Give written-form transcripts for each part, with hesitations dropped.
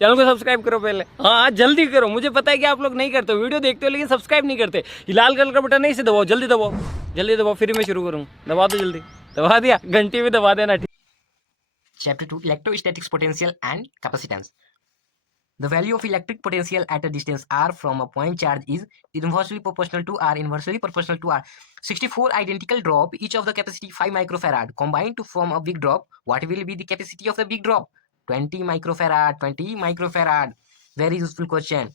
Channel को subscribe करो पहले। हाँ जल्दी करो, मुझे पता है कि आप लोग नहीं करते हो, वीडियो देखते हो लेकिन सब्सक्राइब नहीं करते। ये लाल कलर का बटन नहीं, इसे दबाओ, जल्दी दबाओ, जल्दी दबाओ, फिर मैं शुरू करूँ। दबा दो जल्दी, दबा दिया, घंटी भी दबा देना। Chapter 2 Electrostatics Potential and Capacitance. The value of electric potential at a distance r from a point charge is inversely proportional to r, inversely proportional to r. 64 identical drop, each of the capacity 5 microfarad, combined to form a big drop. What will be the capacity of the big drop? 20 microfarad, 20 microfarad. Very useful question.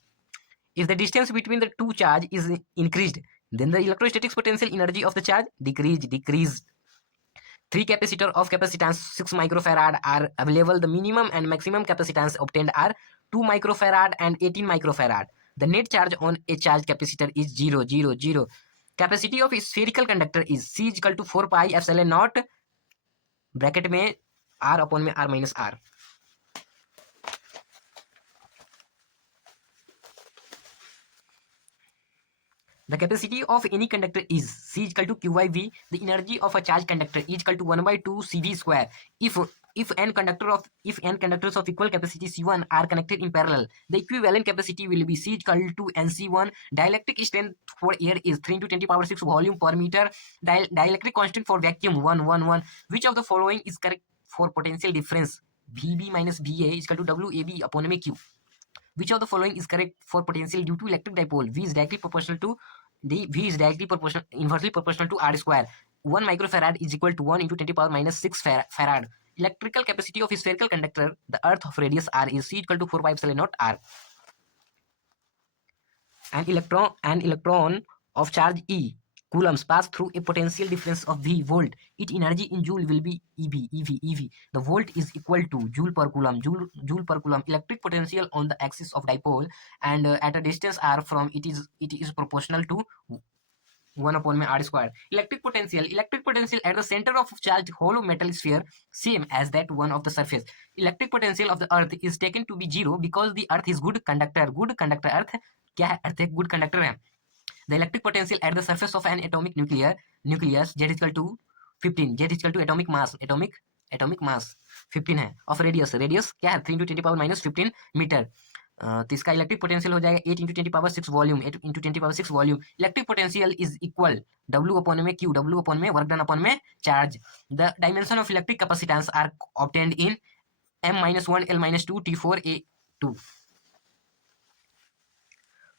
If the distance between the two charge is increased, then the electrostatics potential energy of the charge decreased. Three capacitor of capacitance 6 microfarad are available. The minimum and maximum capacitance obtained are 2 microfarad and 18 microfarad. The net charge on a charged capacitor is 0. Capacity of a spherical conductor is C is equal to 4 pi epsilon naught bracket में r upon में r minus r. The capacity of any conductor is C is equal to Q by V. The energy of a charged conductor is equal to 1 by 2 CV square. If n conductors of equal capacity C1 are connected in parallel, the equivalent capacity will be C is equal to NC1. Dielectric strength for air is 3 into 10 power 6 volume per meter. Dielectric constant for vacuum 1. Which of the following is correct for potential difference? VB minus VA is equal to WAB upon MQ. Which of the following is correct for potential due to electric dipole? V is directly inversely proportional to R square. 1 microfarad is equal to 1 into 10 to the power minus 6 farad. Electrical capacity of a spherical conductor, the earth of radius r, is C equal to 4 pi epsilon naught r. An electron of charge E coulombs pass through a potential difference of V volt. Its energy in joule will be EV. The volt is equal to joule per coulomb. Electric potential on the axis of dipole and at a distance r from it is proportional to 1 upon r square. Electric potential at the center of charged hollow metal sphere, same as that one of the surface. Electric potential of the earth is taken to be 0 because the earth is good conductor. Earth क्या है? Earth एक good conductor है. The electric potential at the surface of an atomic nucleus Z equal to 15. Z equal to atomic mass 15 है. Of radius क्या है? 3 into 10 power minus 15 metre. तो इसका electric potential हो जाएगा 8 into 10 power 6 volume. 8 into 10 power 6 volume. Electric potential is equal W upon में Q, W upon में work done upon में charge. The dimension of electric capacitance are obtained in M-1 L-2 T4 A2.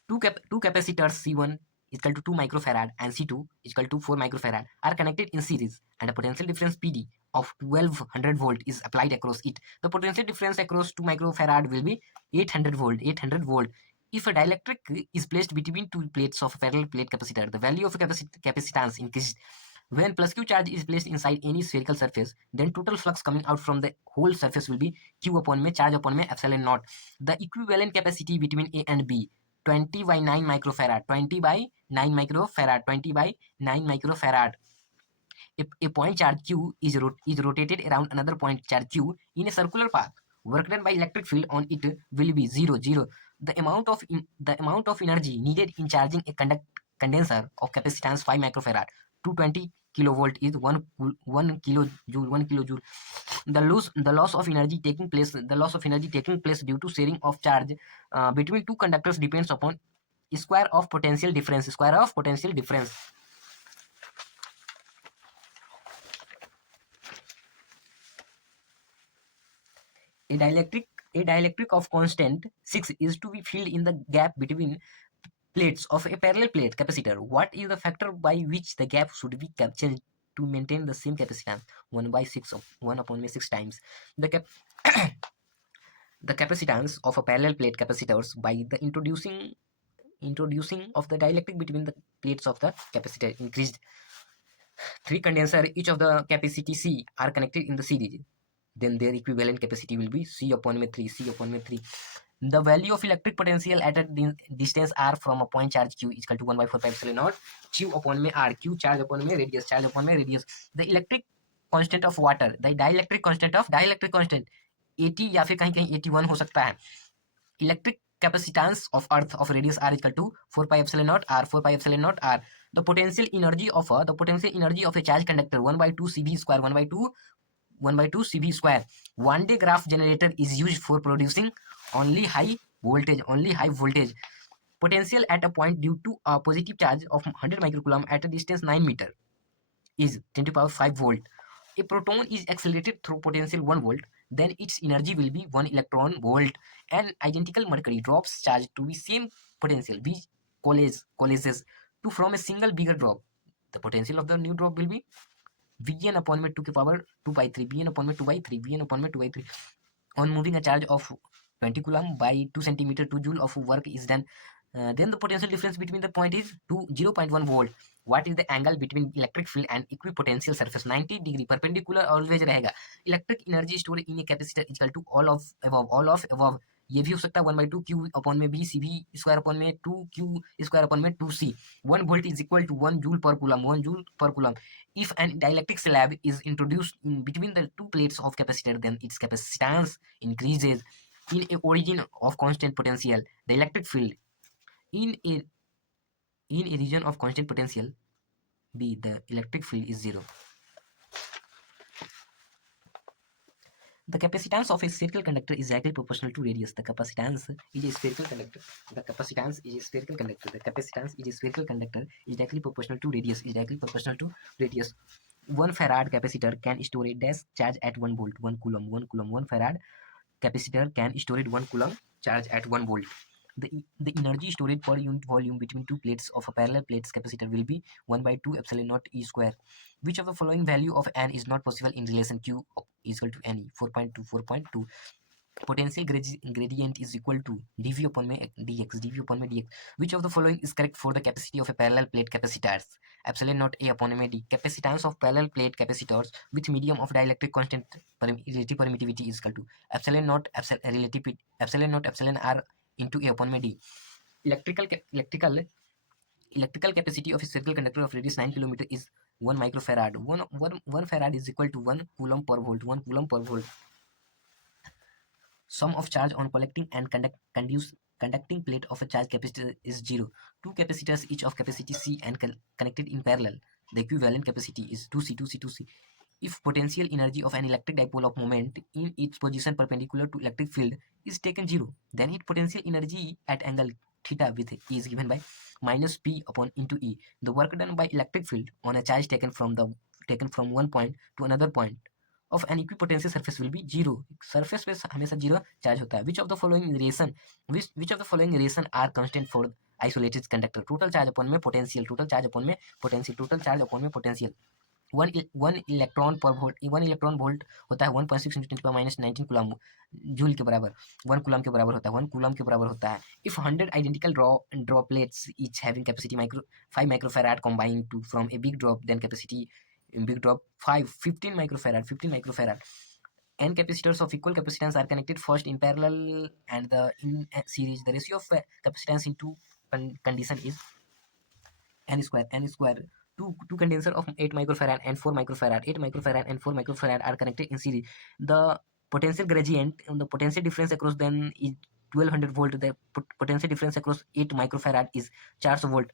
Two capacitors C1 is equal to 2 microfarad and C2 is equal to 4 microfarad are connected in series and a potential difference PD of 1200 volt is applied across it. The potential difference across 2 microfarad will be 800 volt. If a dielectric is placed between two plates of a parallel plate capacitor, the value of a capacitance increases. When plus Q charge is placed inside any spherical surface, then total flux coming out from the whole surface will be Q upon में charge upon में epsilon naught. The equivalent capacity between A and B 20 by 9 microfarad. 20 by 9 microfarad. A point charge Q is rotated around another point charge Q in a circular path. Work done by electric field on it will be 0. The amount of energy needed in charging a condenser of capacitance 5 microfarad 220 kilovolt is 1 kilojoule. The loss of energy taking place due to sharing of charge between two conductors depends upon square of potential difference. A dielectric of constant 6 is to be filled in the gap between plates of a parallel plate capacitor. What is the factor by which the gap should be captured to maintain the same capacitance? 1 by 6 of 1 upon 6 times the the capacitance of a parallel plate capacitors by the introducing of the dielectric between the plates of the capacitor increased. Three condenser, each of the capacity C are connected in the series. Then their equivalent capacity will be C upon 3. The value of electric potential at a distance r from a point charge Q is equal to 1 by 4 pi epsilon naught Q upon में r. Q charge upon में radius. The electric constant of water, the dielectric constant 80 या फिर कहीं 81 हो सकता है. Electric capacitance of earth of radius r is equal to 4 pi epsilon naught r. The potential energy of a charge conductor 1 by 2 CV square. 1 by 2 CV square. One day graph generator is used for producing only high voltage potential at a point due to a positive charge of 100 microcoulomb at a distance 9 meter is 10 to the power 5 volt. A proton is accelerated through potential 1 volt, then its energy will be 1 electron volt. An identical mercury drops charge to the same potential which coalesces to form a single bigger drop. The potential of the new drop will be Vn upon में 2 के power 2 by 3 Vn upon में 2 by 3 Vn upon में 2 by 3 on moving a charge of 20 coulomb by 2 centimeter 2 joule of work is done. Then the potential difference between the point is 0.1 volt. What is the angle between electric field and equipotential surface? 90 degree perpendicular always रहेगा. Electric energy stored in a capacitor is equal to all of above. ये भी हो सकता है 1/2 Q upon में B C V square upon में 2 Q square upon में 2 C. 1 volt is equal to 1 joule per coulomb. 1 joule per coulomb. If an dielectric slab is introduced in between the two plates of capacitor, then its capacitance increases in a origin of constant potential. The electric field in a region of constant potential B, the electric field is 0. The capacitance of a spherical conductor is directly proportional to radius. The capacitance is a spherical conductor. The capacitance is a spherical conductor. The capacitance is a spherical conductor is directly proportional to radius. Is directly proportional to radius. 1 farad capacitor can store a dash charge at 1 volt. 1 coulomb. 1 coulomb. 1 farad capacitor can store it 1 coulomb charge at 1 volt. The energy stored per unit volume between two plates of a parallel plates capacitor will be 1/2 epsilon naught E square. Which of the following value of n is not possible in relation Q is equal to n? 4.2 4.2. Potential gradient is equal to dV upon में dx dV upon में dx. Which of the following is correct for the capacity of a parallel plate capacitors? Epsilon naught A upon में d. Capacitance of parallel plate capacitors with medium of dielectric constant relative permittivity is equal to epsilon naught epsilon r into A upon में d. Electrical capacity of a spherical conductor of radius 9 km is 1 microfarad. 1 farad is equal to 1 coulomb per volt. 1 coulomb per volt. Sum of charge on collecting and conducting plate of a charge capacitor is 0. Two capacitors each of capacity C and connected in parallel. The equivalent capacity is 2C, 2C, 2C. If potential energy of an electric dipole of moment in its position perpendicular to electric field is taken 0, then its potential energy at angle theta with E is given by minus P upon into E. The work done by electric field on a charge taken from one point to another point of an equipotential surface will be 0. Surface पे हमेशा 0 charge होता है. Which of the following relation are constant for isolated conductor? Total charge upon में potential. Total charge upon में potential. 1 electron पर volt 1 electron volt होता है 1.6 × 10⁻19 coulomb joule के बराबर 1 कूलम के बराबर होता है 1 कूलम के बराबर होता है. If 100 identical droplets each having capacity 5 microfarad combine to from a big drop, then capacity in big drop 15 microfarad. N capacitors of equal capacitance are connected first in parallel and in series. The ratio of capacitance in two condition is n square. Two condenser of 8 microfarad and 4 microfarad. 8 microfarad and 4 microfarad are connected in series. The potential gradient, the potential difference across them is 1200 volt. The potential difference across 8 microfarad is 400 volt.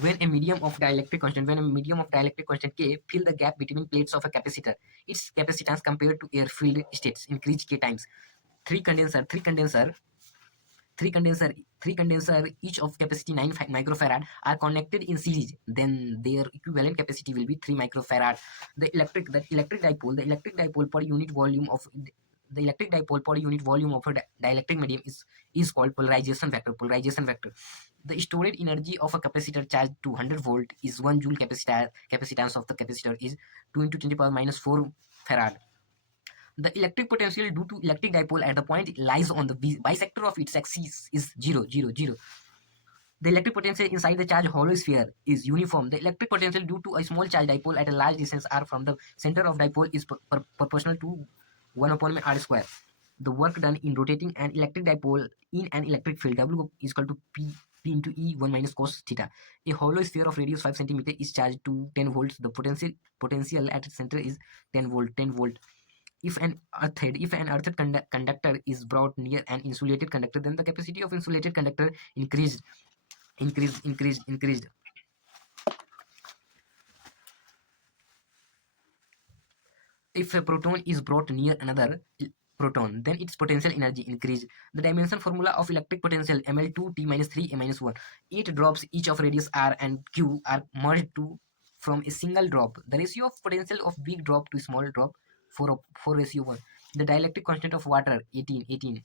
When a medium of dielectric constant K fill the gap between plates of a capacitor, its capacitance compared to air filled states increase K times. Three condenser each of capacity 9 microfarad are connected in series, then their equivalent capacity will be 3 microfarad. The electric dipole per unit volume of a dielectric medium is called polarization vector. The stored energy of a capacitor charged to 100 volt is 1 joule. Capacitance of the capacitor is 2 × 10⁻⁴ farad. The electric potential due to electric dipole at the point lies on the bisector of its axis is 0, 0, 0. The electric potential inside the charged hollow sphere is uniform. The electric potential due to a small charge dipole at a large distance r from the center of dipole is proportional to 1/r square. The work done in rotating an electric dipole in an electric field W is equal to P into E 1 minus cos theta. A hollow sphere of radius 5 cm is charged to 10 volts. The potential at its center is 10 volt. If an earthed conductor is brought near an insulated conductor, then the capacity of insulated conductor increased. If a proton is brought near another proton, then its potential energy increase. The dimension formula of electric potential ml2t minus 3 a minus 1. 8 drops each of radius r and q are merged to from a single drop. The ratio of potential of big drop to small drop 4:1. The dielectric constant of water 18.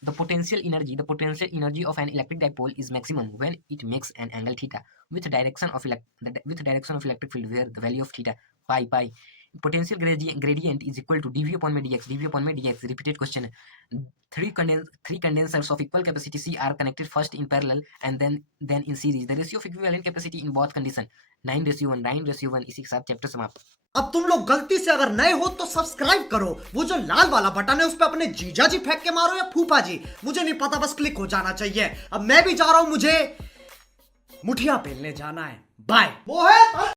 The potential energy of an electric dipole is maximum when it makes an angle theta with direction of electric field, where the value of theta pi. Potential gradient is equal to dv upon dx. Repeated question. Three condensers of equal capacity C are connected first in parallel and then in series. The ratio of equivalent capacity in both condition 9:1. इसी के साथ chapter समाप्त। अब तुम लोग गलती से अगर नए हो तो सब्सक्राइब करो, वो जो लाल वाला बटन है उस पे अपने जीजा जी फेंक के मारो या फूफा जी, मुझे नहीं पता, बस क्लिक हो जाना चाहिए। अब मैं भी जा रहा हूं, मुझे मुठिया पेलने जाना है। बाय। वो है